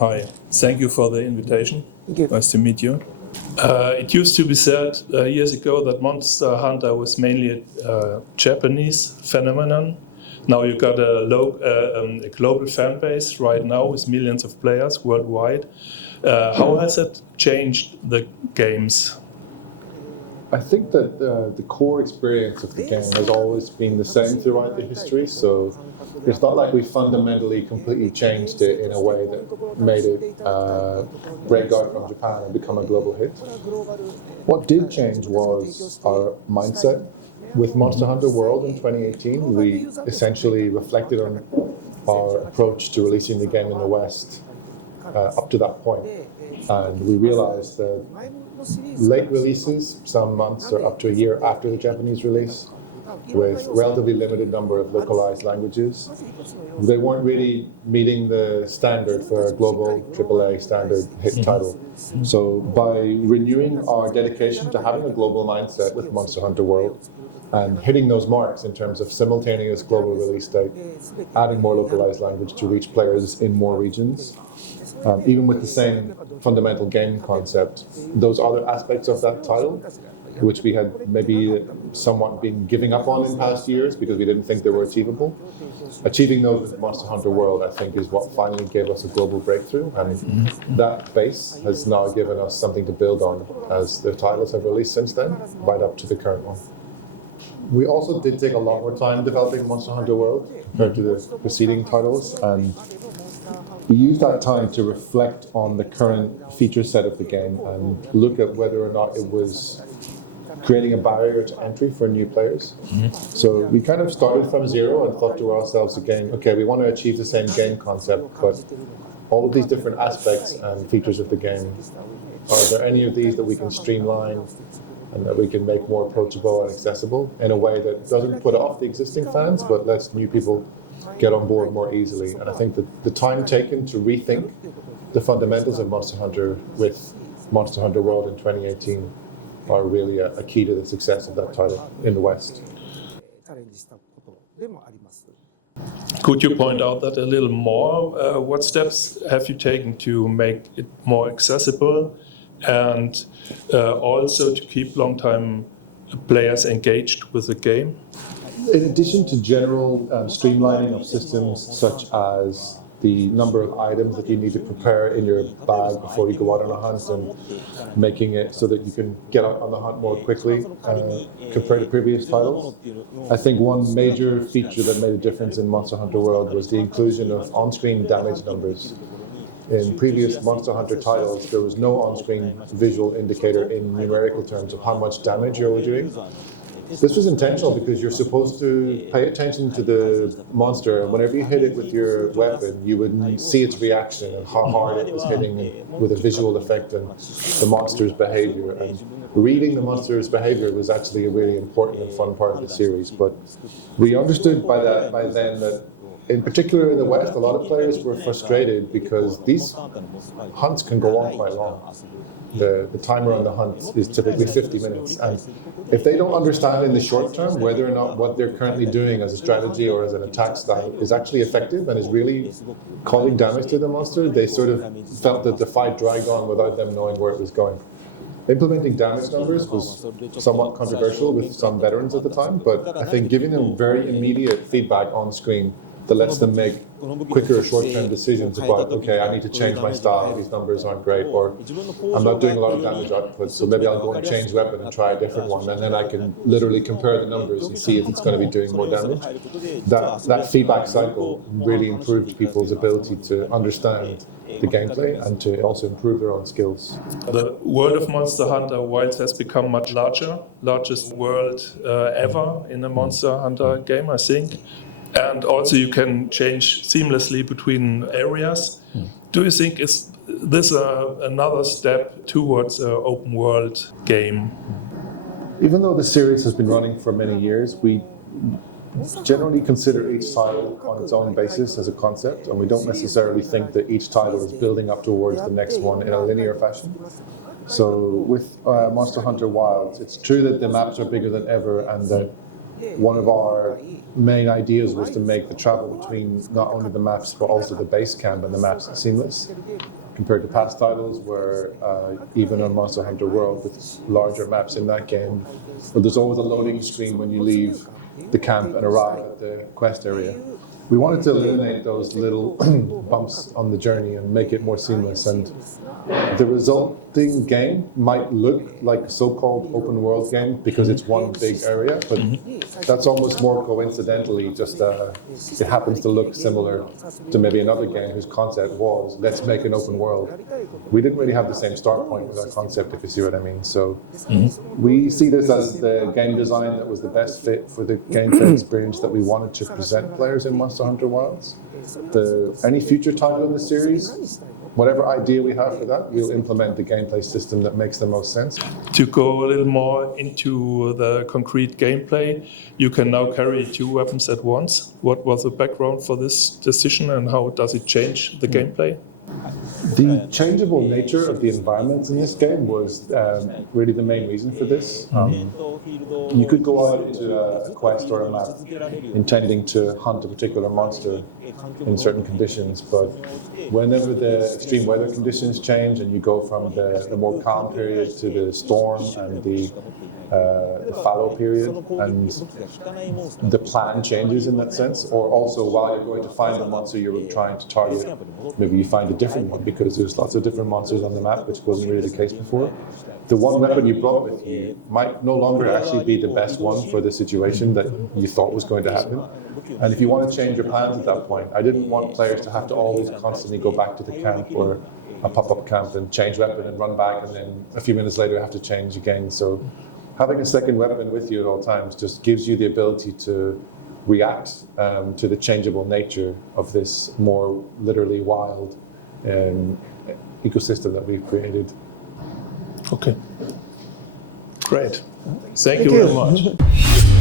Hi, thank you for the invitation. Thank you. Nice to meet you. It used to be said years ago that Monster Hunter was mainly a Japanese phenomenon. Now you got a global fan base right now with millions of players worldwide. How has it changed the games? I think that the core experience of the game has always been the same throughout the history, so it's not like we fundamentally completely changed it in a way that made it break out from Japan and become a global hit. What did change was our mindset. With Monster Hunter World in 2018, we essentially reflected on our approach to releasing the game in the West up to that point, and we realized that late releases, some months or up to a year after the Japanese release, with relatively limited number of localized languages, they weren't really meeting the standard for a global AAA standard hit title. So by renewing our dedication to having a global mindset with Monster Hunter World and hitting those marks in terms of simultaneous global release date, adding more localized language to reach players in more regions, even with the same fundamental game concept, those other aspects of that title, which we had maybe somewhat been giving up on in past years because we didn't think they were achievable. Achieving those with Monster Hunter World, I think, is what finally gave us a global breakthrough, and that base has now given us something to build on as the titles have released since then, right up to the current one. We also did take a lot more time developing Monster Hunter World compared to the preceding titles, and we used that time to reflect on the current feature set of the game and look at whether or not it was creating a barrier to entry for new players. So we kind of started from zero and thought to ourselves again, okay, we want to achieve the same game concept, but all of these different aspects and features of the game, are there any of these that we can streamline and that we can make more approachable and accessible in a way that doesn't put off the existing fans, but lets new people get on board more easily? And I think that the time taken to rethink the fundamentals of Monster Hunter with Monster Hunter World in 2018 are really a key to the success of that title in the West. Could you point out that a little more? What steps have you taken to make it more accessible and also to keep long-time players engaged with the game? In addition to general streamlining of systems such as the number of items that you need to prepare in your bag before you go out on a hunt and making it so that you can get out on the hunt more quickly compared to previous titles, I think one major feature that made a difference in Monster Hunter World was the inclusion of on-screen damage numbers. In previous Monster Hunter titles, there was no on-screen visual indicator in numerical terms of how much damage you were doing. This was intentional because you're supposed to pay attention to the monster, and whenever you hit it with your weapon, you would see its reaction and how hard it was hitting with a visual effect and the monster's behavior. And reading the monster's behavior was actually a really important and fun part of the series. But we understood by then that, in particular in the West, a lot of players were frustrated because these hunts can go on quite long. The timer on the hunt is typically 50 minutes, and if they don't understand in the short term whether or not what they're currently doing as a strategy or as an attack style is actually effective and is really causing damage to the monster, they sort of felt that the fight dragged on without them knowing where it was going. Implementing damage numbers was somewhat controversial with some veterans at the time, but I think giving them very immediate feedback on screen that lets them make quicker short-term decisions about, okay, I need to change my style, these numbers aren't great, or I'm not doing a lot of damage output, so maybe I'll go and change weapon and try a different one, and then I can literally compare the numbers and see if it's going to be doing more damage. That feedback cycle really improved people's ability to understand the gameplay and to also improve their own skills. The world of Monster Hunter Wilds has become much larger, largest world ever in a Monster Hunter game, I think. And also you can change seamlessly between areas. Do you think is this another step towards an open world game? Even though the series has been running for many years, we generally consider each title on its own basis as a concept, and we don't necessarily think that each title is building up towards the next one in a linear fashion. So with Monster Hunter Wilds, it's true that the maps are bigger than ever and that one of our main ideas was to make the travel between not only the maps but also the base camp and the maps seamless, compared to past titles where even on Monster Hunter World with larger maps in that game, but there's always a loading screen when you leave the camp and arrive at the quest area. We wanted to eliminate those little bumps on the journey and make it more seamless, and the resulting game might look like a so-called open world game because it's one big area, but that's almost more coincidentally just it happens to look similar to maybe another game whose concept was, let's make an open world. We didn't really have the same start point with our concept, if you see what I mean. So we see this as the game design that was the best fit for the gameplay experience that we wanted to present players in Monster Hunter Wilds. Any future title in the series, whatever idea we have for that, we'll implement the gameplay system that makes the most sense. To go a little more into the concrete gameplay, you can now carry 2 weapons at once. What was the background for this decision and how does it change the gameplay? The changeable nature of the environments in this game was really the main reason for this. You could go out into a quest or a map intending to hunt a particular monster in certain conditions, but whenever the extreme weather conditions change and you go from the more calm period to the storm and the fallow period, and the plan changes in that sense, or also while you're going to find the monster you're trying to target, maybe you find a different one because there's lots of different monsters on the map, which wasn't really the case before. The one weapon you brought with you might no longer actually be the best one for the situation that you thought was going to happen. And if you want to change your plans at that point, I didn't want players to have to always constantly go back to the camp or a pop-up camp and change weapon and run back, and then a few minutes later have to change again. So having a second weapon with you at all times just gives you the ability to react to the changeable nature of this more literally wild ecosystem that we've created. Okay, great. Thank you very much.